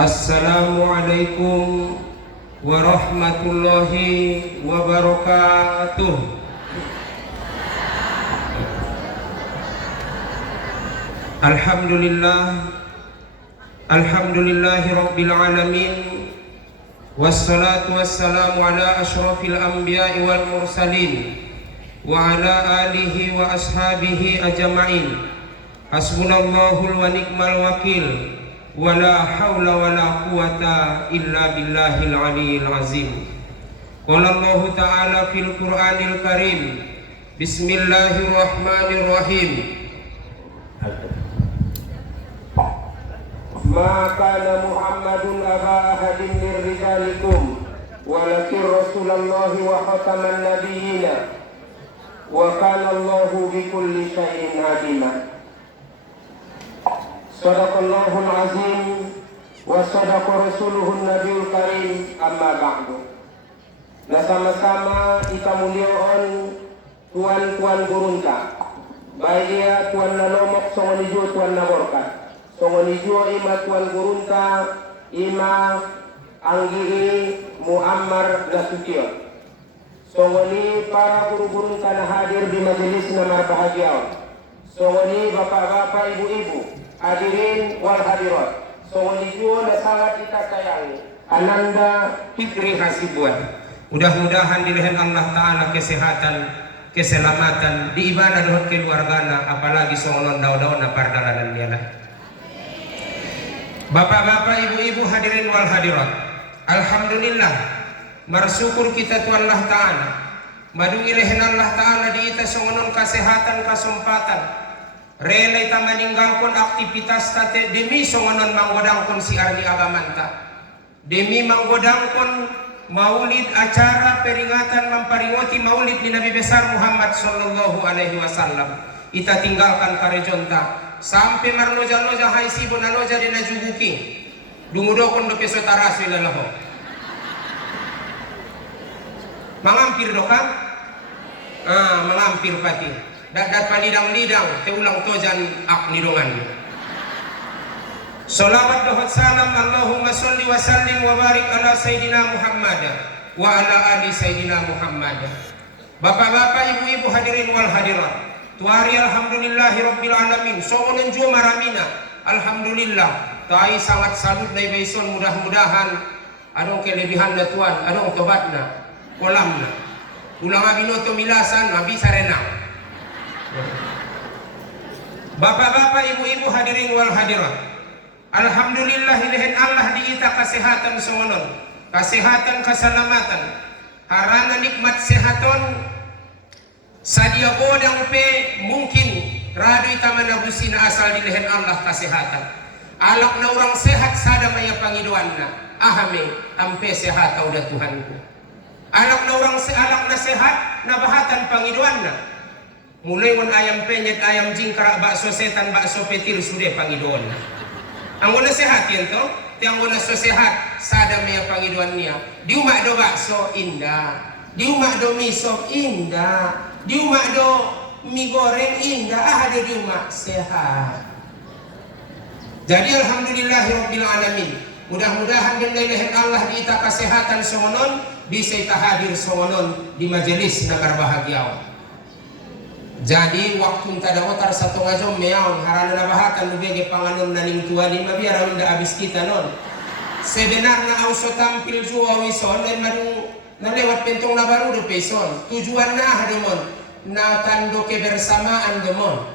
Assalamualaikum warahmatullahi wabarakatuh. Alhamdulillahi rabbil alamin. Wassalatu wassalamu ala ashrafil anbiya'i wal mursalin wa ala alihi wa ashabihi ajma'in. Hasbunallahul wa ni'mal wakil. Wala hawla wala quwata illa billahil aliyyil azim. Qala Allah ta'ala fil Qur'anil Karim. Bismillahirrahmanirrahim. Ma kana Muhammadun aba ahadin min rijalikum walakin Rasulullahi wa khataman nabiyina wa kana Allahu bikulli syai'in alima. Sadaqallahul azim wa sadaqa rasuluhun nabiyul karim, amma ba'du. Nah, sama-sama kita muliakan tuan-tuan gurunta. Baik dia tuan nanomok songonijo tuan naborka. Songonijo ima tuan gurunta ima anggi Muammar Nasution. Songoni para guru-guru kana hadir di majelis namar bahagia. Songoni bapak-bapak, ibu-ibu, hadirin wal hadirat. Songonijo na sangat kita sayangi Ananda Fikri Hasibuan. Mudah-mudahan dilihat Allah Ta'ala kesehatan, keselamatan di ibadah dohot keluargana, apalagi songonon daw-daw na pardalanan niya lah. Bapak-bapak, ibu-ibu, hadirin wal hadirat, alhamdulillah, bersyukur kita tu Allah Ta'ala. Madungilehin Allah Ta'ala di ita songonon kesehatan, kesempatan. Rela ita meninggalkan aktivitas tate demi songonon manggodangkon si arni agamanta. Demi manggodangkon maulid, acara peringatan memperingati maulid di Nabi besar Muhammad sallallahu alaihi wasallam. Ita tinggalkan karejonta sampai marnoja-noja haisi bonanoja di najubuki. Dungudokon do peso tarasi lalaho. Mengampir doka? Mengampir pati. Dat panidang-lidang teulang tojan ak nidongan. Salawat dohot salam Allahumma salli wa sallim wa barik ala Sayyidina Muhammad wa ala ali Sayyidina Muhammad. Bapak-bapak, ibu-ibu, hadirin wal hadirat, tuari alhamdulillahi rabbil alamin. Songonon jo maramina alhamdulillah. Tai sangat salut dari beson, mudah-mudahan adong kelebihan na tuan, adong tobatna kolamna. Ulang abinoto milasan mabisa renang. Bapak-bapak, ibu-ibu, hadirin wal hadirat, alhamdulillah ilahin Allah di ita kesehatan songonon, kesehatan keselamatan, harana nikmat sehaton sadia bodang pe mungkin radu ita manabusina asal di ilahin Allah kesehatan. Alak na orang sehat sada maya pangidoanna ahame ampe sehat udah Tuhanku. Alak na orang alak na sehat na bahatan pangidoanna. Mulai mon ayam penyet, ayam jingkrak, bakso setan, bakso petir sudah pangidoan. Anggona sehat yan to, tiang gona so sehat, sada maya pangidoan niya. Di umak do bakso indah, di umak do miso indah, di umak do mie goreng indah, ada di umak sehat. Jadi alhamdulillahirabbil alamin. Mudah-mudahan dengan ilahin Allah di ita kesehatan songonon bisa ita hadir songonon di majelis nagar bahagia. Jadi waktu tada otar satu ngajom meaon harana nabahatan lubege panganon naning tuali mabiara unda abis kita non. Sebenarnya auso tampil jua wison dan madu na lewat pentong na baru do peson. Tujuan na hademon na tando kebersamaan demon.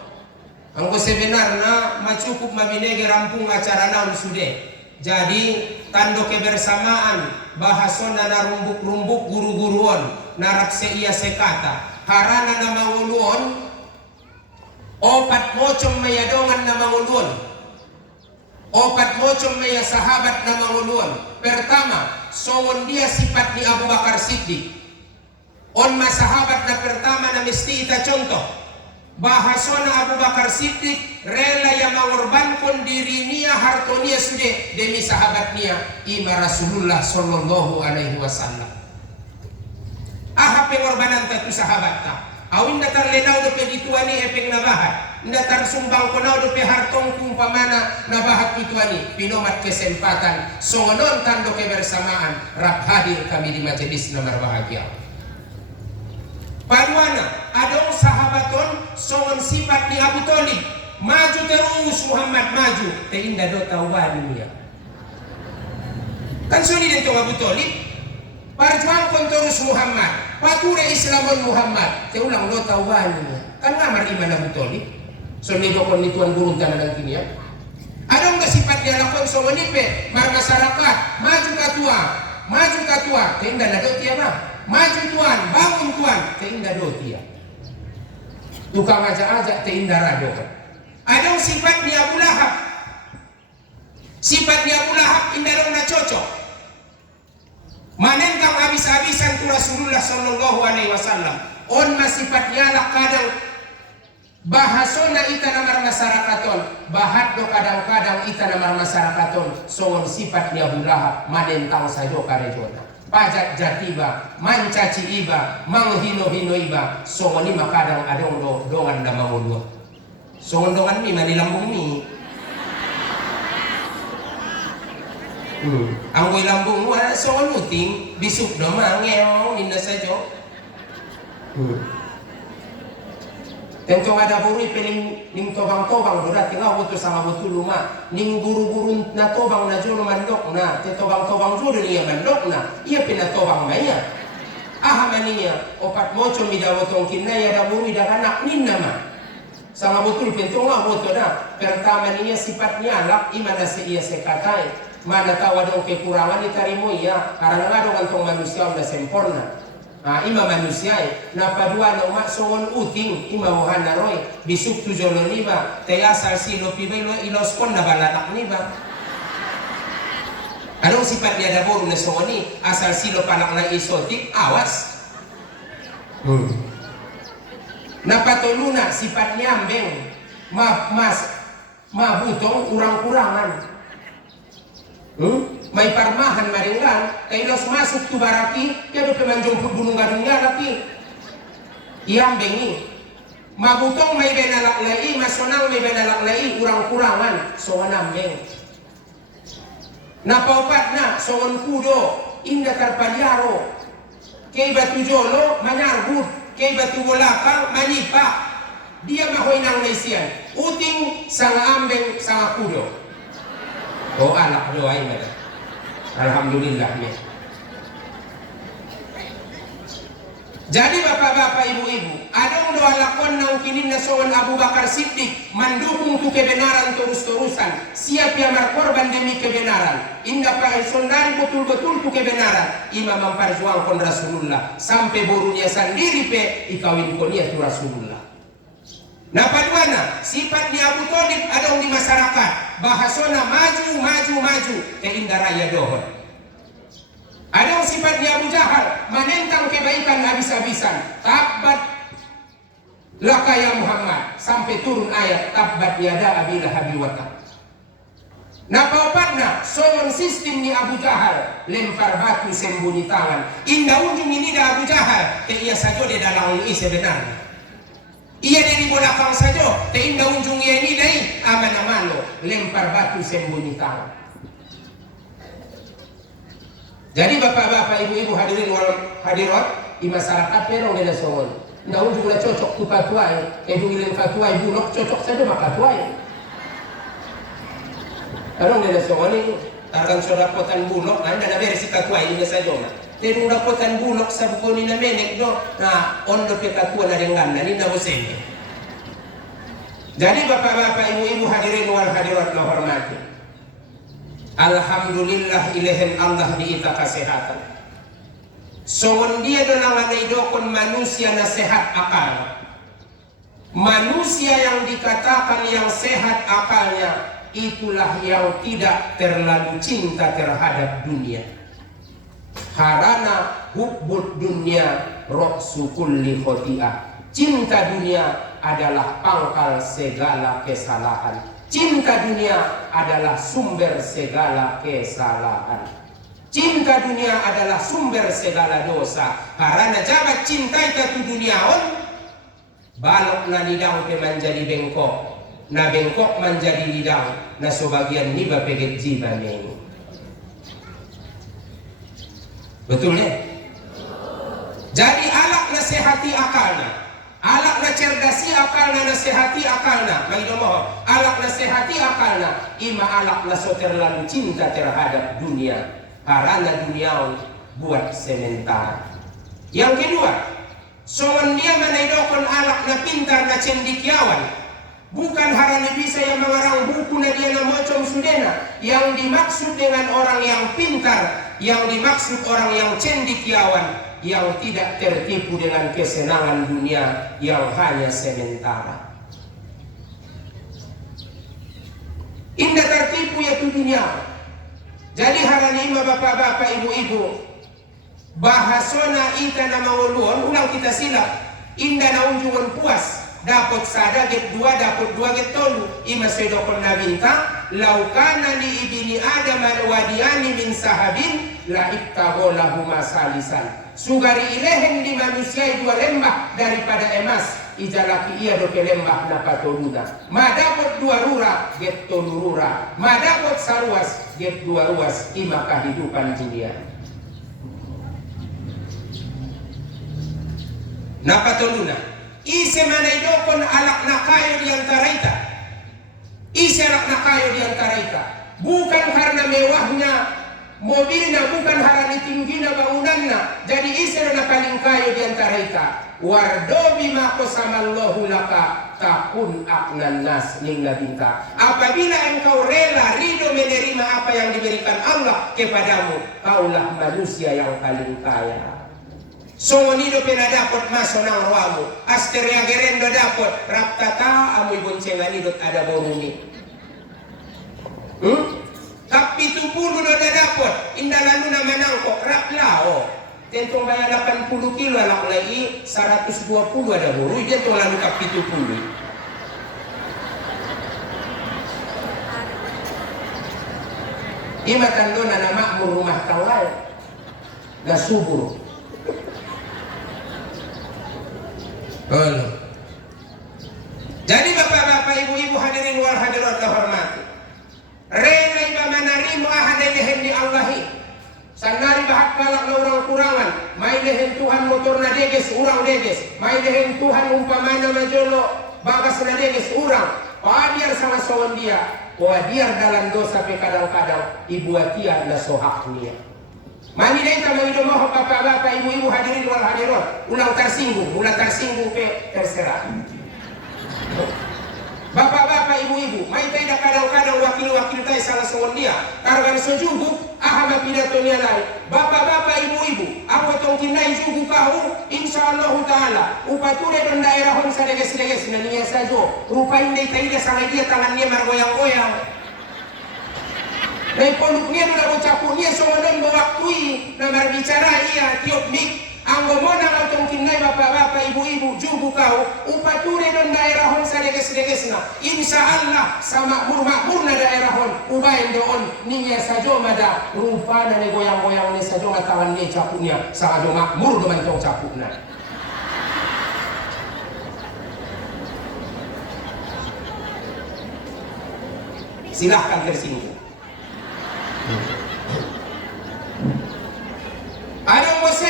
Angko sebenarnya macukup mabinege rampung acara naon sude. Jadi tando kebersamaan bahasona na rumbuk-rumbuk guru-guruon narakse iya sekata. Harana na manguluon opat mocom maya dongan na manguluon, opat mocom maya sahabat na manguluon. Pertama, songon dia sifat ni Abu Bakar Siddiq. On masahabat na pertama na mesti ita contoh. Bahasona Abu Bakar Siddiq rela yang mengorbankan diri niya hartonia sudah demi sahabat niya ima Rasulullah sallallahu alaihi wasallam. Aha pengorbanan tatu sahabat ta awin datar lenau do pe dituani epeng nabahat, datar sumbang konau do pe hartong kumpamana nabahat dituani, pinomat kesempatan, songonon tando kebersamaan, rap hadir kami di majelis namar bahagia. Paduana, adong sahabaton songon sifat ni Abu Thalib, maju terus Muhammad maju, teinda do tauban ya. Kan suni den Abu Thalib, perjuang kon terus Muhammad, pature Islamon Muhammad, teulang do tauban ya. Kan ngamar iman Abu Thalib, suni do kon nituan burung tanah kini ya. Adong da sifat dia lakon songon ipe, mar masyarakat, maju katua, teinda do tiapa. Maju tuan, bangun tuan, teinda do tia. Tukang ajak-ajak teinda rado. Adong sifat dia Abu Lahab. Sifat dia Abu Lahab inda dong na cocok. Manen kang habis-habisan tu Rasulullah sallallahu alaihi wasallam. On masifat dia lah kadang bahasona ita namar masyarakaton, bahat do kadang-kadang ita namar masyarakaton. Songon sifat dia Abu Lahab manen kang sajo karejona. Pajak jatiba, mancaci iba, manghino-hino iba, songon lima kadang adong dongan da mau dua. Songon dongan mi manilambung mi. Anggoy lambung wa songon uting bisuk do mangeo minda sajo. Tentu ada buri pening ning tobang-tobang doda tinggal betul sama betul rumah ning guru-guru na tobang na jolo mandok na te tobang-tobang jolo ni mandok na ia pina tobang maya ahamaninya opat moco mi da wotong kinna ya da buri da anak ninna ma sama betul pentu nga boto da pertama niya sifatnya lak imana se ia sekatai mana tahu ada kekurangan ditarimo ya karena ada kantong manusia udah sempurna. Nah, ima manusia, napa dua na umat songon uting, ima wahana roy, bisuk tujolo niba, taya sarsi lo pibelo iloskon na balatak niba. Anong sifat niya dabor na songon ni, asal silo panak na isotik, awas. Napatuluna sifat niya ambeng, mabutong kurang-kurangan. May parmahan maringgan kailos masuk tu baraki kaya do pemanjong gunung gadung laki iam bengi mabutong may benalak lai masonang may benalak lai kurang-kurangan songan ambeng napaupat na songan kudo inda karpalyaro kay batu jolo manyarbut kay batu bolakang manyipa dia mahoy nang naisian uting sang ambeng sang kudo oh anak doa ini alhamdulillah ya. Jadi bapak-bapak ibu-ibu, ada doa lakon nang kini nasowan Abu Bakar Siddiq mendukung tu kebenaran terus-terusan, siap yang berkorban demi kebenaran. Indah pak sondari betul-betul tu kebenaran. Imam memperjuangkan Rasulullah sampai borunya sendiri pe ikawin konia tu Rasulullah. Nah paduana sifat di Abu Thalib ada di masyarakat bahasona maju keindah raya dohon. Ada sifat di Abu Jahal menentang kebaikan habis-habisan. Tabat laka ya Muhammad sampai turun ayat tabat yada Abi Lahab wa tab. Nah paupatna songon sistem di Abu Jahal lempar batu sembunyi tangan. Indah ujung ini dah Abu Jahal ke ia saja di dalam ini sebenarnya. Ia dari belakang saja, teindah ujungnya ini dari aman-amano, lempar batu sembunyi tangan. Jadi bapak-bapak, ibu-ibu hadirin wal hadirat, di masyarakat perong dena songon. Nda ujung la cocok tu katuai, edu ilen katuai bulok cocok saja maka katuai. Perong dena songon ini, tarkan soda potan bulok, anda na berisi katuai ini saja mah. Tenu dapotan bulok sa bukoni na menek do na ondo pe katua na dengan na ninda boseng. Jadi bapak-bapak ibu-ibu hadirin wal hadirat lo hormati. Alhamdulillah ilehen Allah diita kesehatan. Songon dia do nanganai dokon manusia na sehat akal. Manusia yang dikatakan yang sehat akalnya itulah yang tidak terlalu cinta terhadap dunia. Harana hubbud dunia roksu kulli khoti'ah. Cinta dunia adalah pangkal segala kesalahan. Cinta dunia adalah sumber segala kesalahan. Cinta dunia adalah sumber segala dosa. Karena jabat cinta itu duniaon balok na lidang pe menjadi bengkok, na bengkok menjadi lidang, na sebagian niba peget jiba neng. Betul ya? Jadi alak nasihati akalna, alak na cerdasi akalna, nasihati akalna, magidomo alak nasihati akalna, ima alak na so terlalu cinta terhadap dunia, karena dunia buat sementara. Yang kedua, soal dia menaidokon alak na pintar na cendikiawan, bukan harana bisa yang mengarang buku na dia na mocom sudena. Yang dimaksud dengan orang yang pintar, yang dimaksud orang yang cendikiawan, yang tidak tertipu dengan kesenangan dunia yang hanya sementara. Indah tertipu yaitu dunia. Jadi harani ima bapak-bapak, ibu-ibu, bahasona ita na manguluan, ulang kita silap. Indah na unjungan puas, dapat sada get dua, dapat dua get tolu. Ima sedokon na bintang, laukana li ibni adam al-wadiyani min sahabin, la ibtagolahu masalisan. Sugari ilehen di manusia dua lembah daripada emas, ijalaki ia doke lembah na patoluna. Madapot dua rura, get tolurura. Madapot saruas, get dua ruas, ima kehidupan dunia. Na patoluna. Ise manaidokon alak na kayo diantara ita. Ise alak na kayo diantara ita. Bukan karena mewahnya mobilnya, bukan harani tingginya bangunannya. Jadi isra na paling kayo diantara ita. Wardo bima qasamallahu laka takun aknan nas ning labinta. Apabila engkau rela ridho menerima apa yang diberikan Allah kepadamu, kaulah manusia yang paling kaya. So nido pena dapat maso nang rawamu. Asteria gerendo dapat raptata amu iboncengan idot ada borumi. Tapi 70 udah dapat, indah lalu nama nangkok rap lao. Tentong bayar 80 kilo anak lagi 120 ada buru, dia tuh lalu kapi 70. Ima tandona na makmur rumah tanggal, na subur. Jadi bapak-bapak, ibu-ibu hadirin wal hadirat terhormati, rela iba manarimu ahadai lehen di Allahi. Sanari bahat kalak na orang kurangan, may lehen Tuhan motor na deges, urang deges. May lehen Tuhan umpamana majolo, bagas na deges, urang. Paadiar sama sowan dia, paadiar dalam dosa pe kadang-kadang ibuatia na sohak niya. Mami dai ta mangido moho bapak-bapak, ibu-ibu hadirin wal hadirat, ulang tersinggung pe terserah. Bapak-bapak, ibu-ibu, mai taida kadang-kadang wakil-wakil tai salah sowan dia, kargan sojugu ahama pidato niya lai. Bapak-bapak, ibu-ibu, aku tongkinai jugu kau, insyaallah taala, upature don daerah hon sadeges-deges na niya sajo. Rupain dai taida sangai dia tangan niya margoyang-goyang. Dai ponduk niya na ucapu niya sowan bawaktui na marbicara iya tiop mik. Anggo mona kau tongkinai bapak-bapak, ibu-ibu, jugu kau, upature don daerah hon sadeges-deges na. Insyaallah sama makmur na daerah hon, ubain doon niya sajo mada rupa na ni goyang-goyang ni sajo na tangan niya capunya, sajo makmur doman tong capuna. Silahkan tersinggung. Anong bose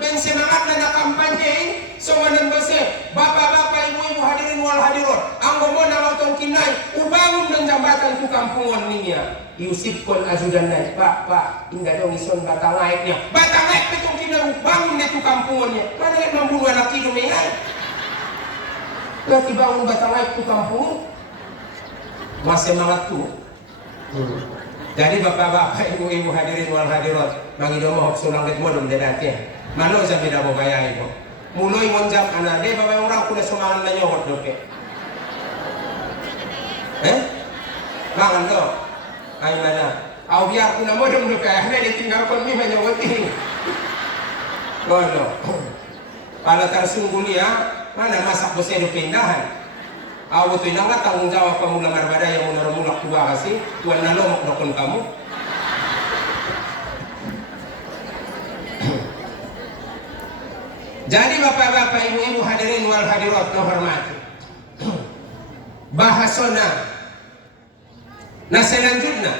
ben semangat na kampanye so manan bose bapak-bapak, ibu-ibu hadirin wal hadirat, anggo mo na tong kinay ubangun ng jambatan ku kampungon niya iusipkon ajudan nay pak inda dong ison batangait niya batangait petong kinay ubangun na tu kampungon niya mana mambunuh anak kido mengay lati bangun batangait tu kampung mas semangat tu. Jadi bapak-bapak, ibu-ibu hadirin wal hadirat, mangido mo sulangit mo dum dedate. Mano sa bida mo bayay mo. Muloy monjam ana de babay orang kuda sumangan na nyohot dope. Mangan to. Ay mana. Au biar kuna mo dum dope, ahne ditinggal kon mi menyowot ini. Gono. Pala tersunggulia, mana masak bose do pindahan. Awo tu inang tanggung jawab kamu lamar badai yang mulak tua kasih tuan nalomok dokon kamu. Jadi bapak-bapak, ibu-ibu hadirin wal hadirat no hormati. Bahasona. Nah selanjutnya,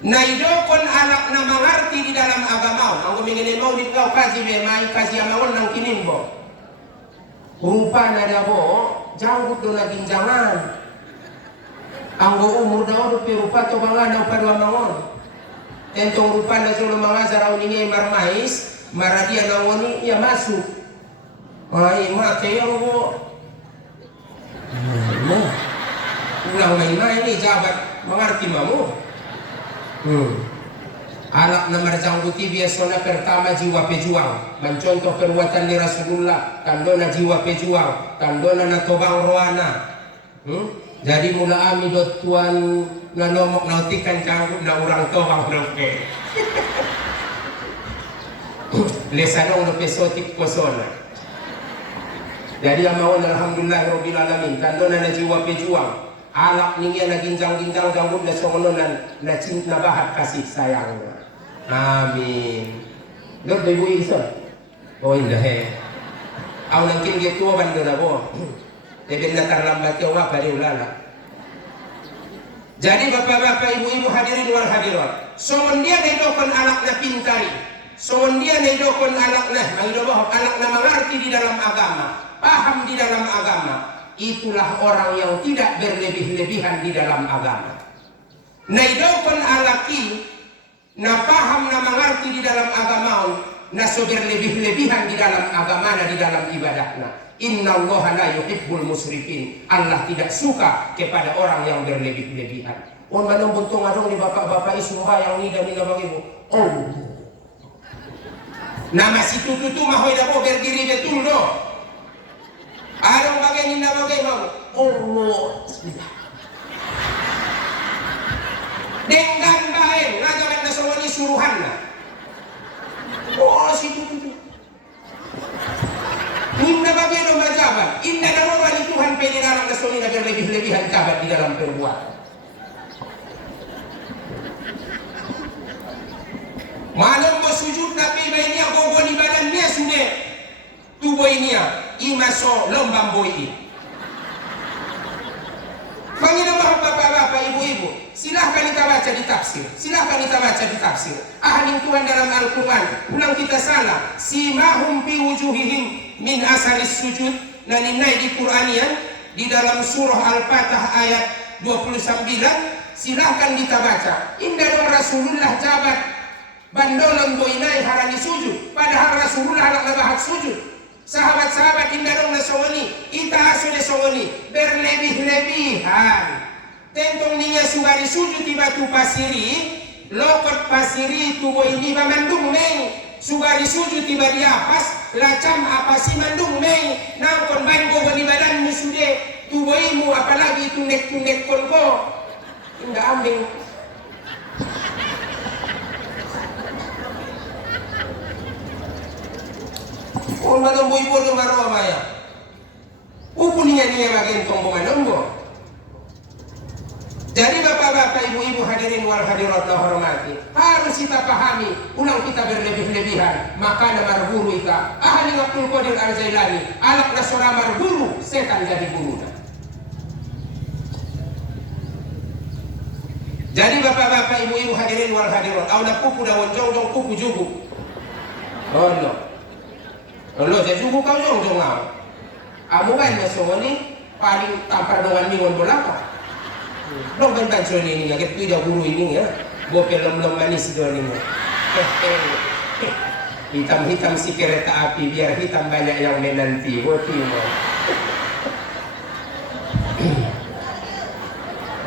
naidokon alak na mengerti di dalam agama. Anggo mingin mau di kau kaji memai kaji amaon nang kinimbo. Rupa nada bo janggut do na ginjangan. Anggo umur daw do rupa to banga na parwa mangon. Entong rupa na solo mga zaraw ningi marmais. Maradia nawoni ya masuk. Ay mate yang go. Ulang main-main ini jabat mengerti mamu. Anak nama jangguti biasanya pertama jiwa pejuang. Mencontoh perbuatan di Rasulullah. Kandona jiwa pejuang. Kandona na tobang roana. Jadi mula ami dot tuan na nomok nautikan canggut na urang tobang noke. Lesanong no pesotik kosona. Jadi amawan alhamdulillah rabbil alamin. Kandona na jiwa pejuang. Alak ningia na ginjang-ginjang janggut na songono na cinta bahat kasih sayangnya. Amin. Dot ibu isa. Oh indah he. Aw nang kin gitu bando na bo. Deben na terlambat ya wa pare ulala. Jadi bapak-bapak, ibu-ibu hadirin wal hadirat. Songon dia nedokon anak na pintari. Songon dia nedokon anak na mangidoboh anak na mengerti di dalam agama, paham di dalam agama. Itulah orang yang tidak berlebih-lebihan di dalam agama. Naidokon alaki na paham na mengerti di dalam agama, na so berlebih-lebihan di dalam agama na di dalam ibadahna. Inna Allah la yuhibbul musrifin. Allah tidak suka kepada orang yang berlebih-lebihan. On manong buntong adong ni bapak-bapak isumba yang ni dan nila bagibo. Oh. Nama si tutu mahoy dabo berdiri betul do. Arong bagay ni na bagay mo. Allah. Denggan bahay, nagamat na sa wali suruhan na. Oh, si tutu. Inna bagay no majabat. Inna na wali Tuhan peniralang na soli na berlebih-lebihan jabat di dalam perbuatan. Malam mo sujud na pibay niya gogol ibadan niya sude. Tuboy niya imaso lombang boy. Panginoon mga bapak-bapak, ibu-ibu, silahkan kita baca di tafsir. Silahkan kita baca di tafsir. Ahli Tuhan dalam Al-Quran. Ulang kita salah. Simahum fi wujuhihim min asaris sujud. Naninay di Quranian di dalam surah Al-Fatah ayat 29. Silahkan kita baca. Indah dong Rasulullah jabat bandolan boinai harani sujud. Padahal Rasulullah anak nabahat sujud. Sahabat-sahabat indah dong nasongoni. Ita asune songoni. Berlebih-lebihan. Tentong niya sugari sujud di batu pasiri. Lokot pasiri tubo ini mamandung neng. Sugari sujud tiba di apas. Lacam apa si mandung neng. Nangkon banggo di badanmu sude. Tuboimu apalagi tunek-tunek konko. Indah ambing. Oh manong boy-boy ng marawa maya. Upuninya niya magentong bumanonggo. Jadi bapak-bapak, ibu-ibu hadirin wal hadirat na hormati, harus kita pahami, ulang kita berlebih-lebihan, maka na marguru ika. Ahli Abdul Qadir Al-Jailani, alak na sura marguru, setan jadi guru. Jadi bapak-bapak, ibu-ibu hadirin wal hadirat, aw na kuku dawon jong-jong kuku jugu. Oh no. Lo saya jugu kau jong-jong aw. Amo kan na sumoni, paling tampar dengan mingon bolaka. Dong kan pancol ini ya, kita tidak guru ini ya. Bopel lem-lem manis do ini. Hitam-hitam si kereta api, biar hitam banyak yang menanti. Boti mo.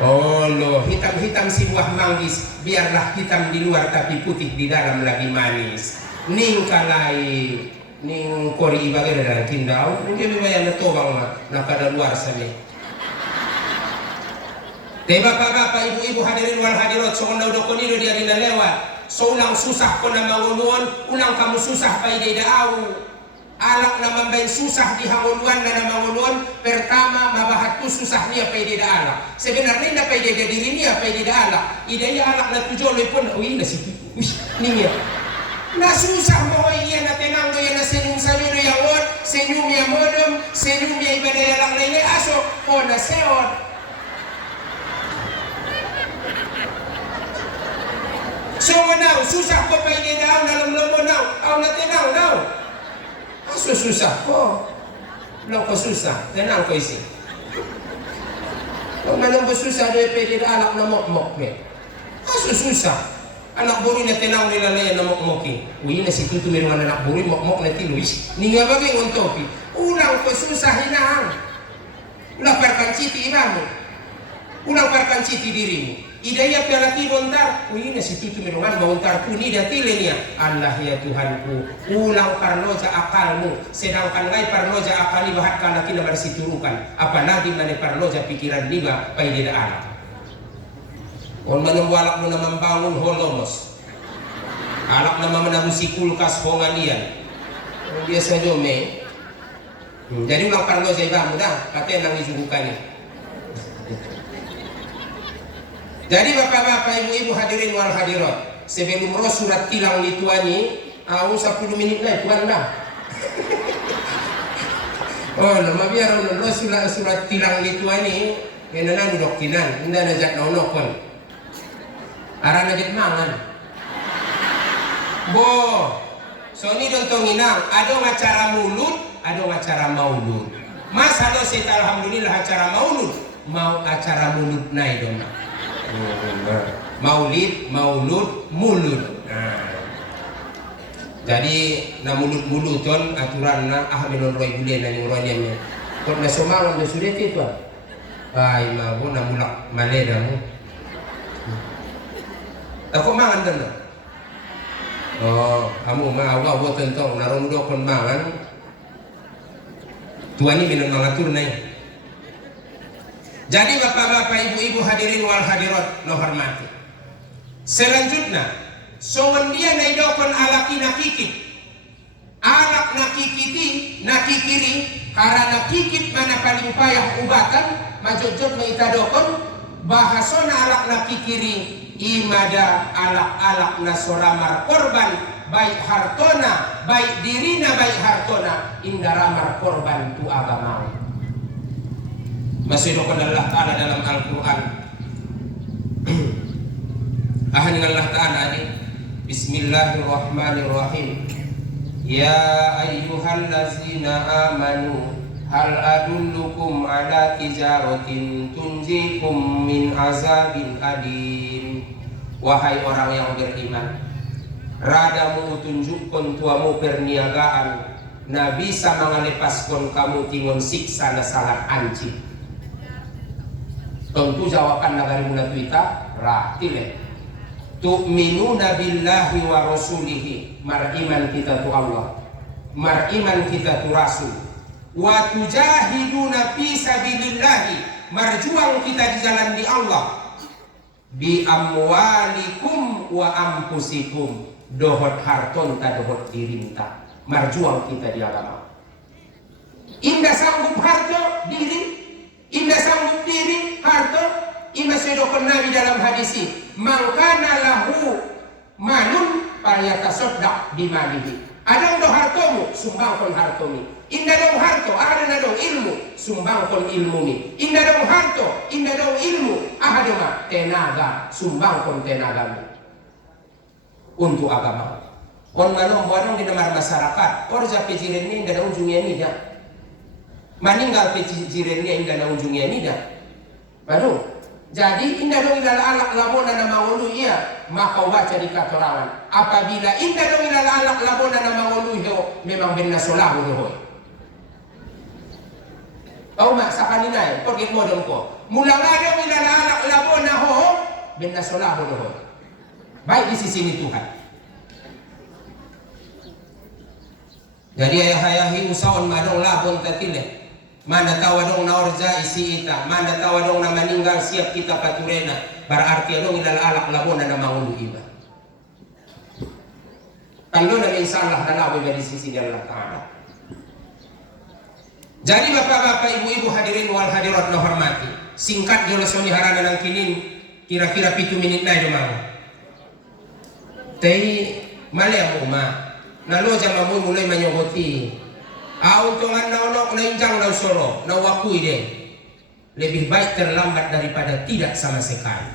Oh lo, hitam-hitam si buah manggis, biarlah hitam di luar tapi putih di dalam lagi manis. Ning kalai, ning kori ibagai dalam tindau, mungkin lumayan natobang na pada luar sana. Te bapak-bapak, ibu-ibu hadirin wal hadirat, so daw dokonido dia dina lewat. So ulang susah ko na mangunuan, ulang kamu susah pa ide daaw. Alak na mambayin susah di hangunuan na mangunuan, pertama mabahat tu susah niya pa ide daala. Sebenarnya na pa ide diri niya pa ide daala. Ide niya alak na tujoloy pun, uy na si niya. Nasusah mo iya na tenang do na senyum sabi do yawon, senyum ya modem, senyum ya ibadah ya lang lainnya aso, o na seon. So now, susah ko pa ini daw, nalamlam mo now, aw na tenang daw. Aso susah ko. Lang ko susah, tenang ko isi. Kung manang susah do pwede alak na mokmok me. Aso susah. Anak buri na tenang nila layan na mokmoki. Uy na si tutu meron anak buri mokmok na tinuis. Ni nga bagay untopi. Ulang ko susah hinahang. Ulang parkan citi ibamu. Ulang parkan citi dirimu. Idaya pialaki bontar. Uy na si tutu meron bontar kuni datile niya. Allah ya Tuhanku. Ulang parnoja akalmu. Sedangkan ngay parnoja akali bahat kalaki na marsiturukan. Apalagi mane parnoja pikiran liba paidida alam. Kung manumwalak mo na membangun holomos, alak na manamusi kulkas hongalian, biasa jome. Jadi ulang parlo sa iba mo na, pati nang isubukan niya. Jadi bapak-bapak, ibu-ibu hadirin wal hadirat, sebelum roh surat tilang lituani, aku 10 menit na tuan dah. Oh, nama biar roh surat tilang lituani, kena na duduk kinan, hindi na jak naunokon. Arah najat mangan. Bo, so ini dontong inang, ada acara mulut, ada acara maulud. Mas ada sita alhamdulillah acara maulud, mau acara mulut naik dong. Maulid, maulud, mulut. Nah. Jadi na mulut-muluton aturan na menon roy bule na yung roy niya. Kung na sumangon na sulit ito. Ay mago na mulak maleda mo. Ako mangan dan. Oh, kamu maawa wo tentong narondo kon mangan. Tuan ini minum mengatur naik. Jadi bapak-bapak, ibu-ibu hadirin wal hadirat no hormati. Selanjutnya, sowan dia naidokon alaki nakikit. Alak nakikiti, nakikiri, karena nakikit mana paling payah ubatan, majojot maitadokon, bahasona alak nakikiri. Imada alak-alak nasoramar korban baik hartona baik dirina baik hartona indaramar korban tu agama. Masih dokon Allah Ta'ala dalam Al-Quran. Ahli Allah Ta'ala ini Bismillahirrahmanirrahim. Ya ayyuhallazina amanu hal adullukum ala tijaratin tunjikum min azabin adim. Wahai orang yang beriman, radamu tunjukkan tuamu perniagaan na bisa mengalepaskan kamu tingon siksa na sangat anci. Tentu jawaban nagari muna tuita ratile. Tu'minuna billahi wa rasulihi, mariman kita tu Allah, mariman kita tu Rasul. Wa tujahiduna fi sabilillahi, marjuang kita di jalan di Allah. Bi amwalikum wa ampusikum, dohot harton ta dohot dirinta, marjuang kita di agama. Indah sanggup harto diri, indah sanggup diri harto. Indah sedokon Nabi dalam hadisi, mangkana lahu manun payatasoddaq bimalihi. Ada do hartomu, sumbangkon hartomi. Indah dong harto, ada na dong ilmu, sumbangkon ilmumi. Indah dong harto, indah dong ilmu, ada ma tenaga, sumbangkon tenagamu untuk agama. On manong barang di nomor masyarakat, orja pejirennya indah na ujungnya ini dah. Maninggal pejirennya indah na ujungnya ini dah. Baru. Jadi indah dong ilal alak labona na mangulu iya, maka baca di katorawan. Apabila indah dong ilal alak labona na mangulu iyo, memang benar solahu nihoy. Kau mak sakaninay, pergi modong ko. Mula nga dong ilal alak labona ho, benar solahu nihoy. Baik di sisi ini Tuhan. Jadi ayah-ayahi usahawan madong labon tatile. Mana tahu dong na orja isi ita, mana tahu dong na meninggal siap kita paturena, berarti dong ilal alak labona na mangulu iba. Kalau na insyaallah nalawi dari sisi Allah Ta'ala. Jadi bapak-bapak, ibu-ibu hadirin wal hadirat na hormati, singkat jolasoni harana nang kinin kira-kira 7 menit na domang. Tapi Malaya mo nalo jama mo mulai manyogoti. Untungan na onok na injang na usoro na wakui deh. Lebih baik terlambat daripada tidak sama sekali.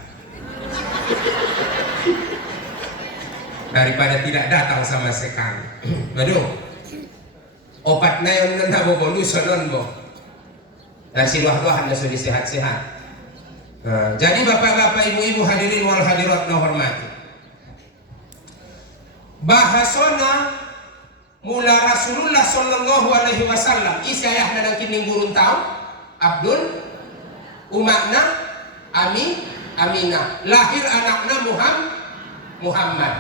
Daripada tidak datang sama sekali. Waduh. Opat na yun na bolu sonon mo. Nasi luah-luahan na sudah sehat-sehat. Jadi bapak-bapak, ibu-ibu, hadirin wal hadirat na hormati. Bahasona mula Rasulullah sallallahu alaihi wasallam isi ayah na kining gurun tau Abdul umakna Aminah lahir anakna Muhammad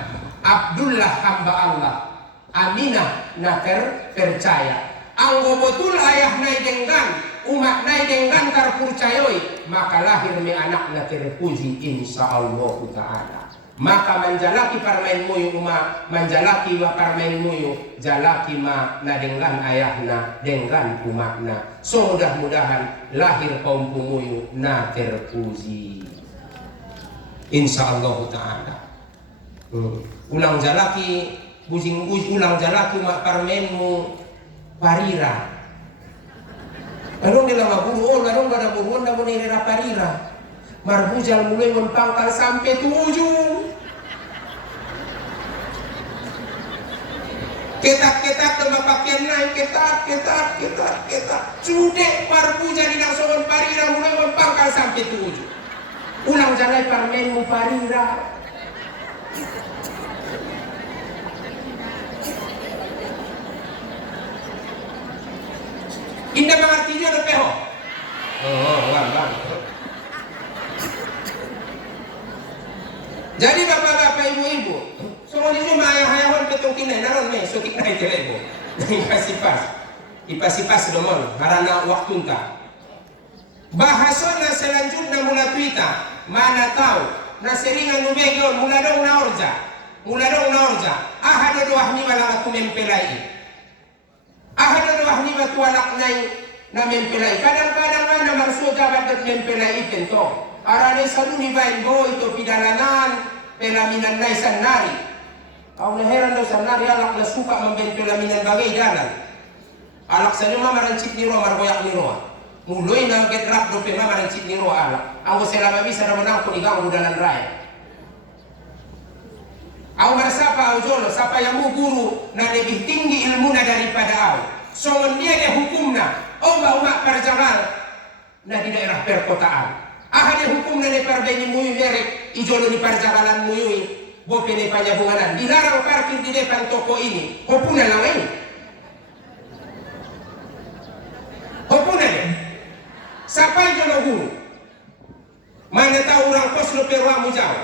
Abdullah hamba Allah Aminah na percaya anggo betul ayah nai denggan umak nai denggan kar percayoi maka lahir me anak na terpuji insyaallah taala. Maka menjalaki parmain muyu uma menjalaki wa parmain muyu jalaki ma na dengan ayahna dengan umakna. So mudah-mudahan lahir kaum pumuyu na terpuji insyaallah taala. Ulang jalaki bujing ulang jalaki ma parmainmu parira. Anong nila maguru anong ada buruan na mo nila parira. Marbujal mulai pangkal sampai 7. Ketak-ketak dengan pakaian naik ketak. Sudah marbujal di nasional parira mulai pangkal sampai 7. Ulang jalan parmenmu parira. Indah mengertinya ada peho. Bang. Jadi bapak-bapak, ibu-ibu, semuanya cuma ayah-ayahan betul kini naron me sotik naik telebo. Ipasipas domon karena waktu entah. Bahasana selanjutnya mula Twitter, mana tahu na seringan nubego mula dong na orja. Ahado doah ni malang aku mempelai. Ahado doah ni batualak nai na mempelai. Kadang-kadang mana marsuh jabat mempelai tento. Arane sadu ni bain bo itu pidalanan pelaminan nai sanari. Au heran do sanari alak na suka memben pelaminan bagai dalan. Alak sanyo marancit ni ro marboyak ni ro. Muloi na getrap do pe marancit ni ro alak. Anggo selama bisa na menang ko igang dalan raya. Au marsapa au jolo sapa yang guru na lebih tinggi ilmuna daripada au. Songon dia de hukumna omba perjangan na di daerah perkotaan. Ahade hukum na parbeni muyu merek ijolo ni parjagalan muyu bope ne panyabunganan dilarang parkir di depan toko ini hopuna lang ini hopuna deh sampai jolo guru mana tahu orang kos lo perwamu jauh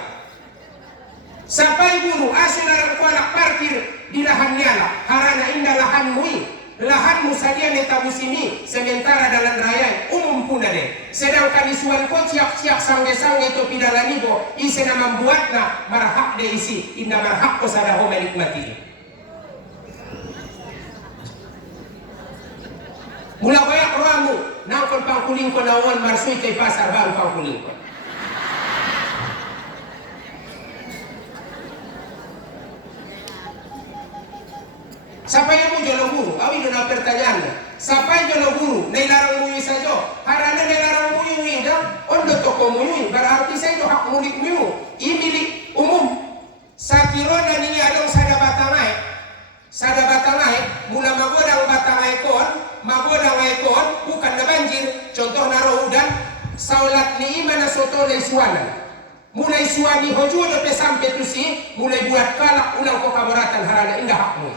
sampai guru asu larang kuanak parkir di lahan nyala harana indah lahan muyu lahanmu saja neta musimi sementara dalam raya umum puna deh sedangkan isuan ko ciak-ciak sangge-sangge itu pidalani bo isena membuatna marhak de isi indah marhak ko sadaho menikmati mula banyak ramu nangkon pangkuling ko nawan marsui ke pasar baru pangkuling ko siapa yang mau jolo guru? Awi dona pertanyaan. Siapa yang jolo guru? Nailarang muyu saja. Harana nailarang muyu ida. Ondo toko muyu. Berarti saya jo hak mulik muyu. I milik umum. Sakirona nini adong sada batangai. Sada batangai. Mula magodang batangai kon. Magodang kon. Bukan na banjir. Contoh naro udan. Saulat ni imana soto le suanan. Mulai suani hoju do pe sampai tusi. Mulai buat kalak ulang ko kaboratan harana indah hakmu.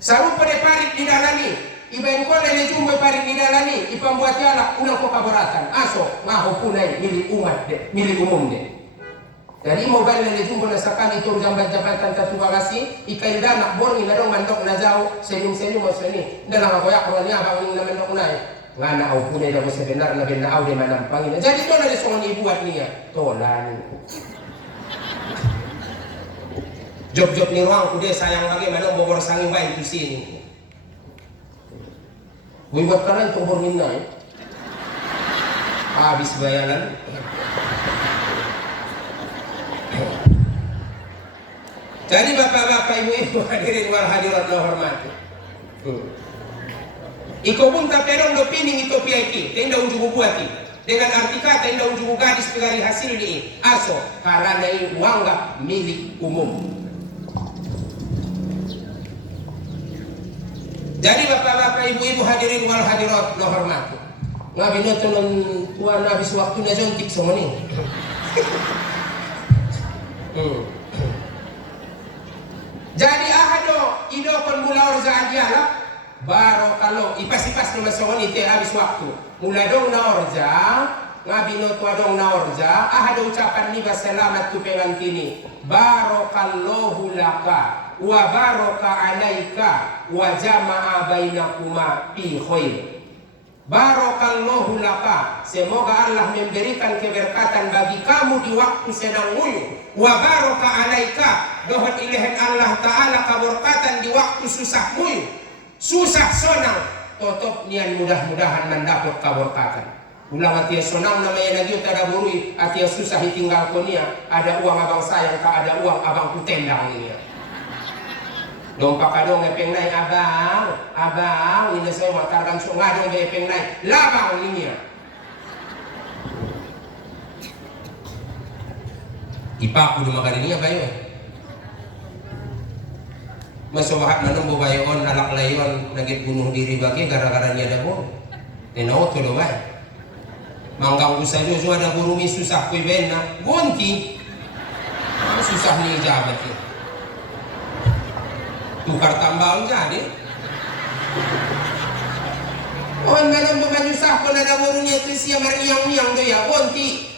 Sarupa de parit di dalani, ibain ko le jumbo parit di dalani, ipambuat yala ulang ko kaboratan. Aso ngaho punai milik umat de, milik umum de. Jadi mau balik le jumbo na sakali tur jambatan tatu bagasi, ikai dana borni na dong mandok na jauh, senyum-senyum masani. Dalam akoyak rolnya abang ning na mandok nai. Ngana au punai da sebenar na ben au de manampangin. Jadi to na de soni buat niya, tolan. Job-job ni ruang udah sayang bagaimana bobor sangi baik di sini. Buat kalian tumbur minna habis bayaran. Jadi bapak-bapak, ibu-ibu hadirin wal hadirat lo hormati. Iko pun taperong do pining itu piaki, tenda ujung buati. Dengan arti kata tenda ujung gadis pegari hasil ni aso karena wangga milik umum. Jadi bapak-bapak, ibu-ibu hadirin wal hadirat lo hormati. Ngabi nonton tuan habis waktunya jontik semua ni. Jadi ahado ido kon mula orza adiala baro kalau ipas-ipas nama semua ni te habis waktu. Mula dong na orza ngabi no tua dong na orza ahado ucapan ni basalamat tu pengantini barakallahu laka wa baraka alaika wa jama'a bainakuma fi khair. Barakallahu laka, semoga Allah memberikan keberkatan bagi kamu di waktu sedang nguyu. Wa baraka alaika, dohon ilahin Allah Ta'ala keberkatan di waktu susah nguyu. Susah sonang, totop nian mudah-mudahan mendapat keberkatan. Ulang atia sonang namanya lagi ada burui, atia susah ditinggal konia. Ada uang abang sayang, ada uang abang kutendang ini. Dompak kadong epeng naik abang ini saya makarkan sungadong be epeng naik labang ini ya. Ipaku di makan ini apa yo? Masawahat manung babayon alak layon nagit bunuh diri bagi gara-gara niya dabo. Tenau to do bay. Manggang usa jo ada guru mi susah kuy ben na gonti. Susah ni jabat ya. Tukar tambang jadi. Oh, enggak bukan susah pun ada burungnya itu siang yang tu ya, bonti.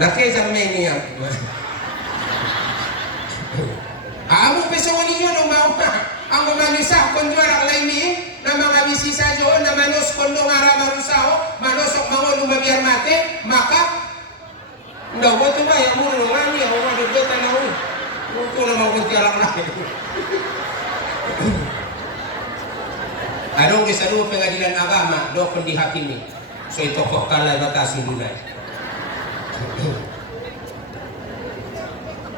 Laki zaman ni ya. Aku pesawat ni yo mau pa. Ang manisah kon juara lain ni, nama ngabisi sajo, nama nos kondo ngara marusao, manosok mangolu mabiar mate, maka ndak buat tu bayar mulu ngani orang ada beta nahu. Aku nama kunti alam lah. Adong kisah dua pengadilan agama dokon dihakimi. So itu kok kalai batasi dunai.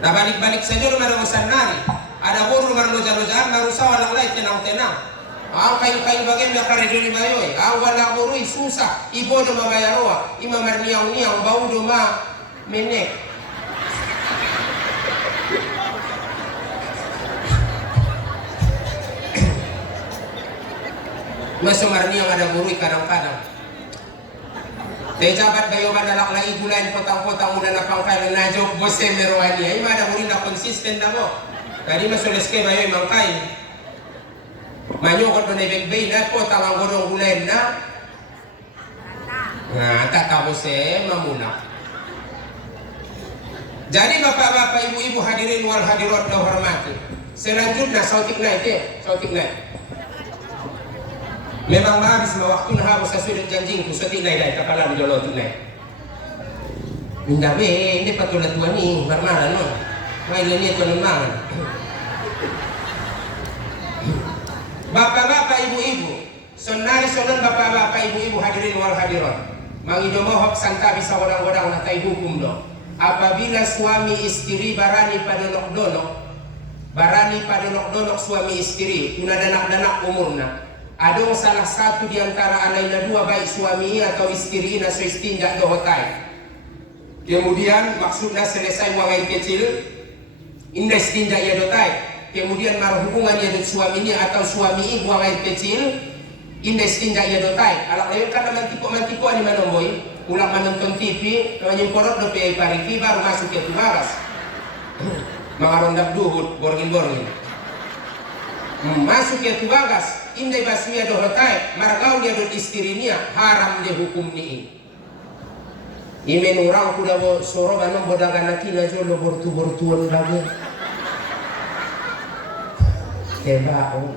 Nah balik-balik saja rumah urusan nari. Ada guru rumah loja-lojaan baru sawah lain tenang-tenang. Kain-kain bagian dia kare dulu bayoi. Awal nak guru susah. Ibu doma bayar roa. Imam niang-niang bau doma menek. Masuk marni yang ada burui kadang-kadang. Tejabat bayo manalak lai bulan potang-potang muda na pangkay najok bose meroani. Ay ada burui na konsisten na mo. Tadi masuk leske bayo mangkay. Manyokot na nebek-bay na potang ang godong bulan na. Nah, tata bose mamuna. Jadi bapak-bapak, ibu-ibu hadirin wal hadirat lo hormati. Selanjutnya sautik naik ya, sautik naik. Memang habis waktu nah habis sesuai janjingku sautik naik kapalan jolotik naik. Minda be ini patulah tuan ni karena no. Main ini tuan memang. Bapak-bapak, ibu-ibu, sonari sonon bapak-bapak, ibu-ibu hadirin wal hadirat. Mangidomo hok santa bisa godang-godang natai hukum do. Apabila suami istri barani padonok suami istri tuna danak-danak umurna adong salah satu di antara alaina dua baik suami atau istri na so istinja dohotai kemudian maksudnya selesai wangai kecil indah istinja ya dotai kemudian marah hubungan ya dengan suaminya atau suami wangai kecil indah istinja ya dotai alak lain kan mantiko ani manomboy ulang menonton TV, namanya porot do pay pariki baru masuk ke tubaras. Mga rondap duhut, borgin-borgin. Masuk ke tubagas, indai basmia do hotai, margaw dia do istirinya, haram dia hukum ni. Imen orang kuda bo soro banong bodagan nakina jo lo bortu-bortuan lagi. Tebao.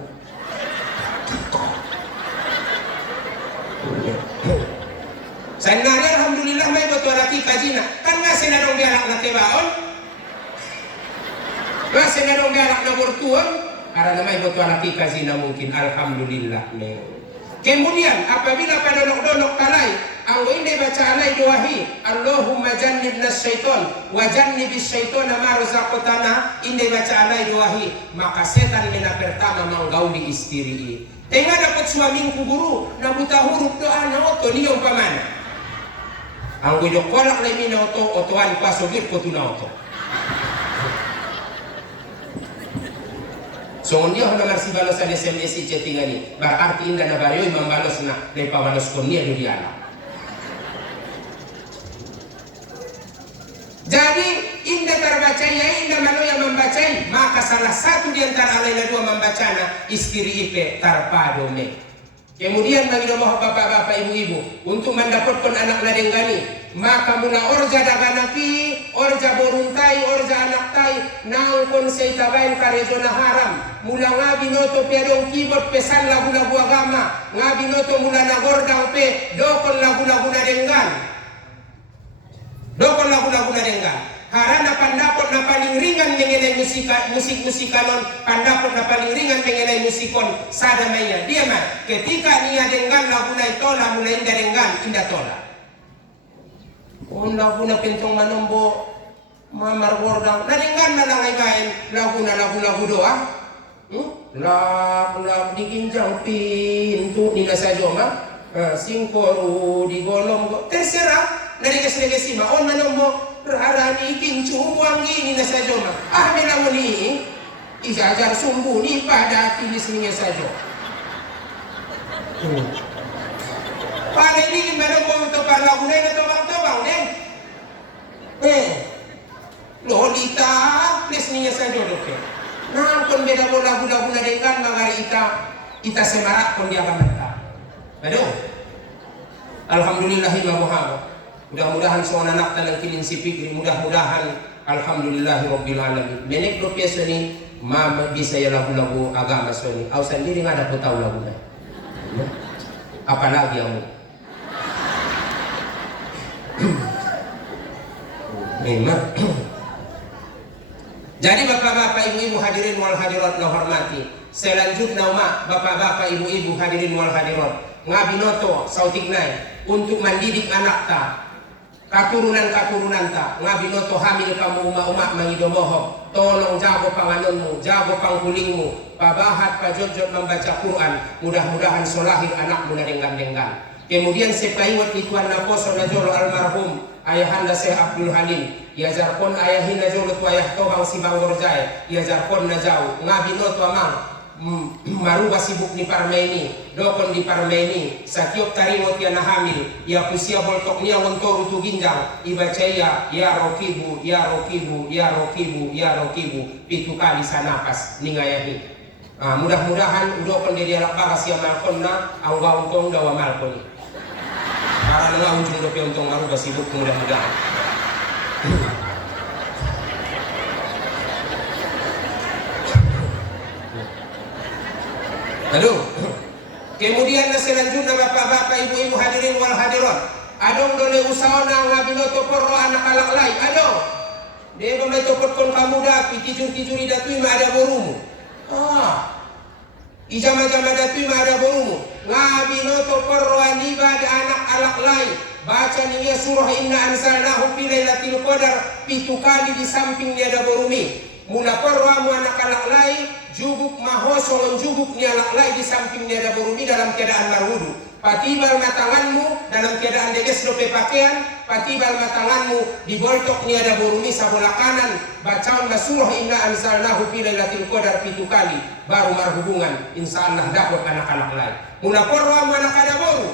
Sananya alhamdulillah may betul laki kajina. Kan ngasih nadong biarak na tebaon. Ngasih nadong biarak na bortuan. Karena may betul laki kajina mungkin alhamdulillah. Kemudian apabila padonok-donok kalai anggo inde baca alai doahi Allahumma jannibna syaiton wa jannibis syaitona ma razaqtana, inde baca alai doahi maka setan mena pertama manggauli istiri. Tengah dapat suamingku guru na buta huruf doa na oto niyo pamana. Anggo do kolak le mina otoan pasogir ko tuna oto. So dia hendak ngasih balas ada SMS chattingan ini. Berarti indah na bario imam balas na lepa balas konia do diala. Jadi indah terbaca ya indah malo yang membacai, maka salah satu di antara alaina dua membacana istri ipe tarpado me. Kemudian bagi domoh bapak-bapak ibu-ibu untuk mendapatkan anak ladengani, maka mula orja daganaki, orja boruntai, orja anak tai, nangkon seitabain karejona haram, mula ngabi noto piadong keyboard pesan lagu-lagu agama, ngabi noto mula nagordang pe, dokon lagu-lagu nadenggan. Dokon lagu-lagu nadenggan. Harana pandapot na paling ringan mengenai musik-musikalon, pandapot na paling ringan mengenai musikon sadamanya. Dia mah ketika nia denggan lagu na itola mulai indah denggan indah tola. Lagu na pintong manombo mamar gordang na denggan na lang ibain lagu doa. Lagu diginjang pintu nila sa joma, singkoru digolong terserah. Nari kasi maon manombo harani kincu wangi ni nasa joma. Melawani isajar sumbuni pada kinis niya sajo. Pada ini mana mau to parlagunay na tobang-tobang Lolita please niya sajo doke. Nangkon beda mo lagu-lagu na dengan magari ita semarak kon dia kamanta. Aduh. Alhamdulillahirrahmanirrahim. Mudah-mudahan seorang anak dalam kilin si pikir, mudah-mudahan alhamdulillahirabbil alamin. Menek do piesa ni mama bisa ya lagu-lagu agama soni. Au sendiri enggak dapat tahu lagu dah. Apalagi kamu. Memang. Jadi bapak-bapak ibu-ibu hadirin wal hadirat na hormati. Selanjutnya bapak-bapak ibu-ibu hadirin wal hadirat ngabinoto sautiknai untuk mendidik anak ta. Katurunan ta ngabinoto hamil kamu umak mangidomoho, tolong jago panganonmu, jago pangkulingmu, pabahat pajojot membaca Quran, mudah-mudahan solahir anakmu na denggan-denggan. Kemudian sepaiwat ituan naposo na jolo almarhum ayahanda Syekh Abdul Halim, iajarkon ayahin na jolo tu ayah tobang si Banggorjai, iajarkon na jauh ngabinoto amang maruba sibuk ni parmeni, dokon di parmeni, sakiok tarimot ya nahamil, ya kusia boltok niya ngontoru tu ginjang, ibacaya ya rokibu, ya rokibu, ya rokibu, ya rokibu, pitu kali sa napas ningayahi. Mudah-mudahan udokon dari alak bagas ya malkonna, angga untong dawa malkoni. Para nga unjung dope untong maruba sibuk mudah-mudahan. Aduh. Kemudian selanjutnya bapak-bapak ibu-ibu hadirin wal hadirat, adong dole usaha na ngabinoto porro anak alak lai. Adong dia boleh topot kon kamu dapi kijur-kijuri datui ma ada borumu. Ijama-jama datui ma ada borumu. Ngabinoto porro anibad anak alak lai. Baca niya surah inna anzalnahu fi lailatul qadar 7 kali di samping dia ada borumi. Mula porro amu anak alak lai jubuk mahosong jubuk nyalak lai di sampingnya ada borumi dalam keadaan marwudu. Patibal matanganmu dalam keadaan deges dope pakaian, patibal matanganmu di boltoknya ada borumi sabola kanan, bacaan surah inna anzalnahu fi lailatul qadar 7 kali baru marhubungan insyaallah dapat anak-anak lai. Mula porro anak ada boru.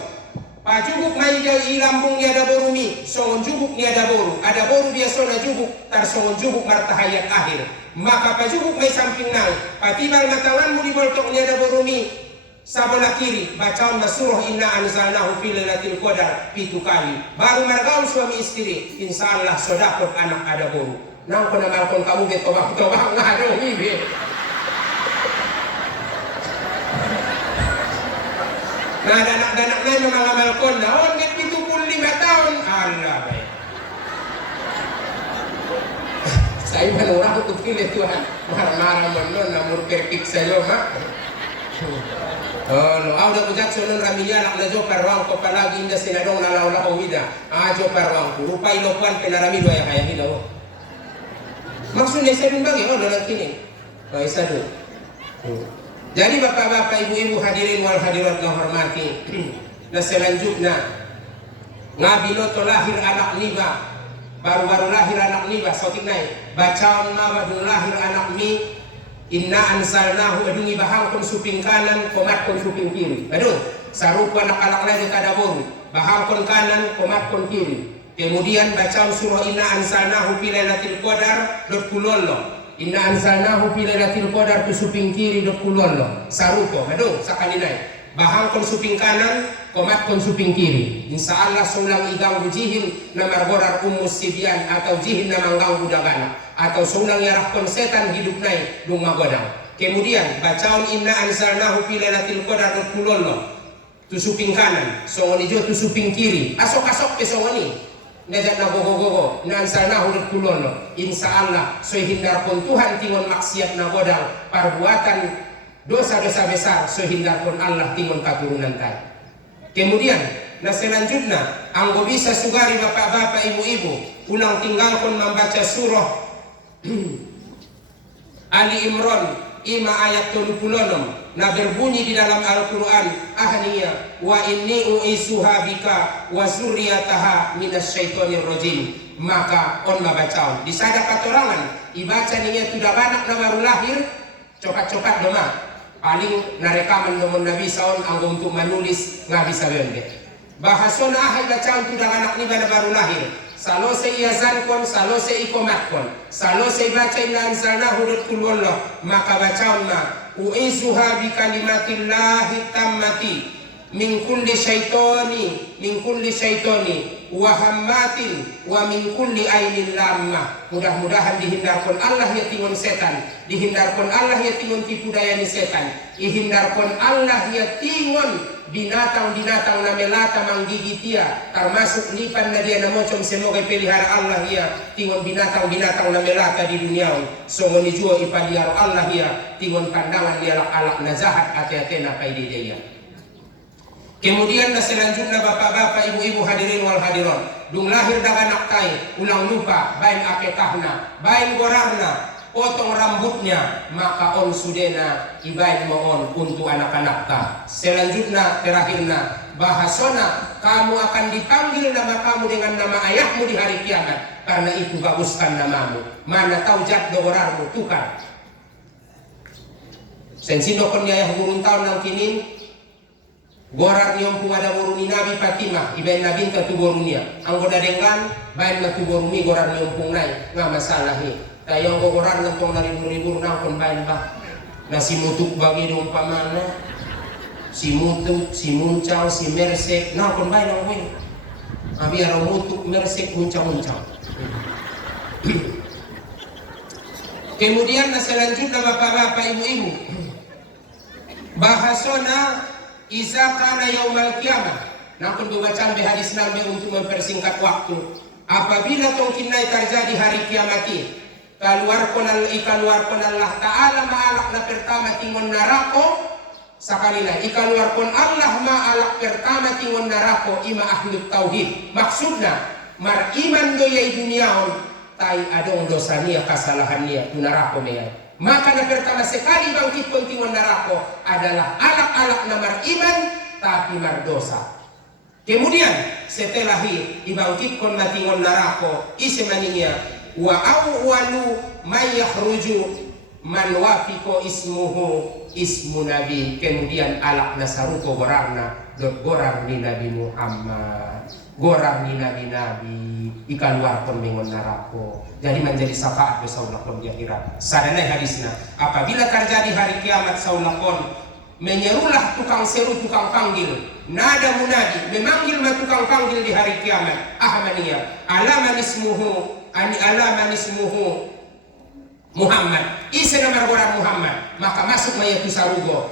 Pajubuk mai dari lambungnya ada borumi, songon jubuknya ada boru biasa na jubuk, tar songon jubuk martahayat akhir. Maka pajubuk mai samping nang, patibal matanganmu di boltoknya ada borumi, sabola kiri, bacaan surah inna anzalnahu fi lailatul qadar 7 kali. Baru margaul suami istri, insyaallah sodakot anak ada boru. Nang ko na malkon kamu betobang ngado hibe. Nah, anak-anak na mga malkon na, hanggang 75 tahun. Allah baik. Saya menurut aku pilih Tuhan. Marah-marah menon, namun perpik saya, mak. Oh, no, auda kujak sonon raminya nak na jo parwang ko palagi inda sinadong na laula ko wida. Jo parwang ko rupai lopan penarami dua yang kaya hida. Maksudnya saya bagi dalam kini. Isa do. Jadi bapak-bapak, ibu-ibu hadirin wal hadirat yang hormati. Na selanjutnya ngabinoto lahir anak niba. Baru-baru lahir anak niba sotik nai. Bacaan ma baru lahir anak mi. Inna ansalnahu adungi bahang kon suping kanan komat kon suping kiri. Aduh, sarupa nakalak lagi kadaboru. Bahang kon kanan komat kon kiri. Kemudian baca surah inna ansalnahu fi lailatul qadar dot kulollo. Inna ansalnahu fi lailatul qadar tu suping kiri dot kulollo. Sarupa. Aduh, sakali nai. Bahang kon suping kanan komat kon suping kiri. Insyaallah sulang igang bujihin namar gorar umus sibian atau jihin namanggang budagana. Atau sunang yarahkon setan hidup naik dung magodang. Kemudian bacaun inna anzalnahu fi lailatul qadar kulollo. Tusuping kanan, songoni jo tusuping kiri. Asok-asok ke songoni. Najak na gogo-gogo, na anzalnahu kulollo. Insyaallah so hindarkon Tuhan tingon maksiat na godang perbuatan dosa-dosa besar so hindarkon Allah tingon katurunan tay. Kemudian na selanjutnya anggo bisa sugari bapak-bapak ibu-ibu ulang tinggalkon membaca surah Ali Imran 5 ayat 76 nah berbunyi di dalam Al-Quran ahniya wa inni u'isuha bika wa zurriyataha minasyaitonir rajim maka on mabacaun di sada katorangan ibaca ninya tidak banyak na baru lahir copat-copat doma paling narekaman nomor Nabi saun anggo untuk menulis nggak bisa bende bahasona ahad bacaun tidak anak ni baru lahir salo se iazan kon, salo se ikomat kon, salo se baca inna anzalnahu kulollo, maka bacaun ma u'izuha bi kalimatillahi tammati min kulli syaitoni wa hammatin wa min kulli ainin lamma. Mudah-mudahan dihindarkan Allah ya tingon setan, dihindarkan Allah ya tingon tipu daya ni setan, dihindarkan Allah ya tingon binatang-binatang na melata manggigit dia, termasuk lipan na dia na mocong semoga pelihara Allah ya tingon binatang-binatang na melata di dunia. Songoni jua ipalihara Allah ya tingon pandangan dia alak-alak na zahat ate-ate na kaidi dia. Kemudian na selanjutnya bapak-bapak ibu-ibu hadirin wal hadiron dung lahir daga naktai ulang lupa bain akekahna bain gorarna potong rambutnya maka on sudena ibain mohon untuk anak-anak ta. Selanjutnya terakhirnya bahasona kamu akan dipanggil nama kamu dengan nama ayahmu di hari kiamat karena itu baguskan namamu mana tahu jat gorarmu tukar sensindokon ayah burung tahun nang kinin gorar nyom pung ada boruni Nabi Fatimah ibain Nabi tu borunia anggoda dengan bain na tu boruni gorar nyom pung nai nggak masalah he tayong gorar nang dari ribu nang pun bain bah nasi mutuk bagi dong pamana si mutuk si muncang si mersek nang pun bain nang bain abi ara mutuk mersek muncang kemudian na selanjutnya bapak-bapak ibu-ibu bahasona Isa kana yaumal kiamah. Nakon bacaan hadis Nabi untuk mempersingkat waktu. Apabila tongkinai terjadi hari kiamat ini, keluarkan Allah Ta'ala ma'alak na pertama tingon narako sakalina. Ikaluarkan Allah ma'alak pertama tingon narako ima ahlut tauhid. Maksudnya mariman doyai duniaon tai adong dosania kasalahannya tunarako meya. Maka na pertama sekali bangkit kontingon narako adalah alak-alak namar iman tapi mardosa. Kemudian setelah ibangkit kon natingon narako isemaninya wa awwalu may yakhruju man wafiko ismuhu ismu nabi. Kemudian alak nasaruko gorarna dot gorar ni Nabi Muhammad gorar ni nabi-nabi ikaluar kon mengon narako. Jadi menjadi syafaat besaulakon di akhirat. Sadanai hadisnya apabila terjadi hari kiamat saulakon menyerulah tukang seru tukang panggil nada munadi memanggil tukang panggil di hari kiamat ahmaniyah alaman ismuhu Muhammad isi nama goran Muhammad maka masuk mayatu sarugo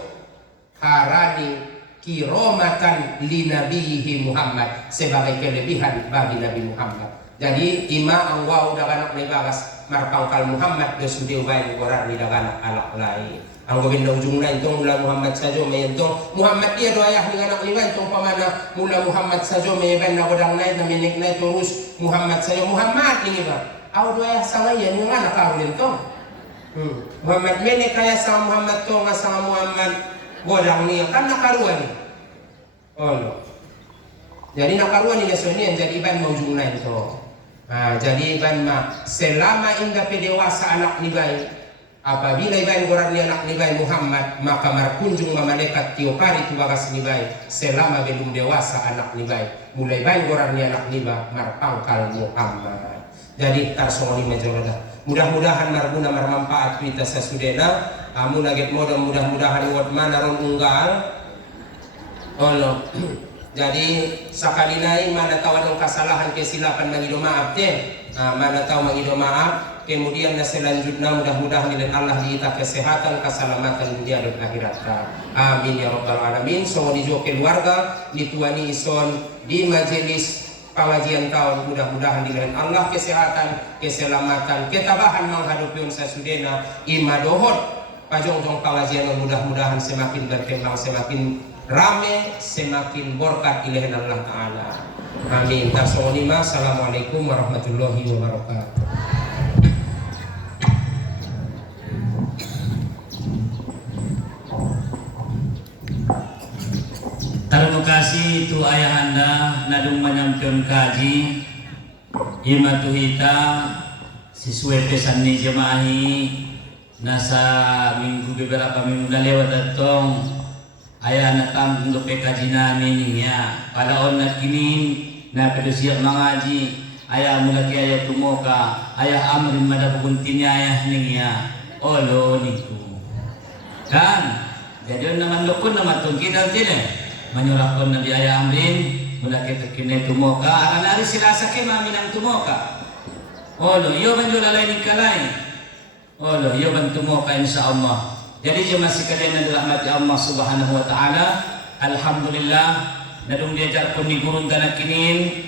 harani kiromatan li nabihi Muhammad sebagai kelebihan bagi Nabi Muhammad. Jadi ima angwau daganak ni bagas marpangkal Muhammad dos sudiu bain gorar ni daganak alak lain. Ang gawin na ujung na itong mula Muhammad sajo may itong Muhammad dia doa ayah dengan anak liban itong pamana mula Muhammad sajo may iban na wadang na na minik na terus Muhammad sajo Muhammad ini ba aw doa ayah sa ngayon yung anak karulin to Muhammad minik kaya sa Muhammad to nga sa Muhammad wadang niya kan nakaruan ni jadi nakaruan ni lesonian jadi iban mau ujung na ito jadi iban selama indah pedewasa anak nibay apabila iban goran ni anak nibay Muhammad maka markunjung malaikat tiap hari tu bagas nibay selama belum dewasa anak nibay mulai iban goran ni anak nibay marpangkal Muhammad jadi tarsongoni majorada mudah-mudahan marguna marmanfaat kita sasudena amun aget moda mudah-mudahan wat mana ron unggal jadi sakali naik mana tahu ada kesalahan kesilapan mengido maaf mana tahu mengido maaf kemudian selanjutnya mudah-mudahan dengan Allah kita kesehatan keselamatan dunia dan akhirat amin ya rabbal alamin so di keluarga dituani ison di majelis pengajian tahun mudah-mudahan dengan Allah kesehatan keselamatan ketabahan menghadapi sasudena imadohot pajongjong pengajian mudah-mudahan semakin berkembang semakin rame semakin berkat ilahi Allah Ta'ala amin tasawunima assalamualaikum warahmatullahi wabarakatuh terima kasih itu ayahanda nadung menyampaikan kaji imatu hita sesuai pesan ni jemaahi nasa minggu beberapa minggu lewat datang ayah natang untuk PKJ nani ya pada onat kini na pedusiak mengaji ayah mulai ayah tumoka ayah amrin mada bukuntinya ayah ning ya olo niku kan jadi naman lokon naman tong kita tine menyurahkan nabi ayah amrin mulai kita kini tumoka aran ari sila sakit maminang tumoka olo iyo banjula lain kalai olo iyo ban tumoka insyaallah. Jadi jemaah sekalian yang dirahmati Allah Subhanahu wa taala, alhamdulillah nadung diajar pun di gurun tanah kinin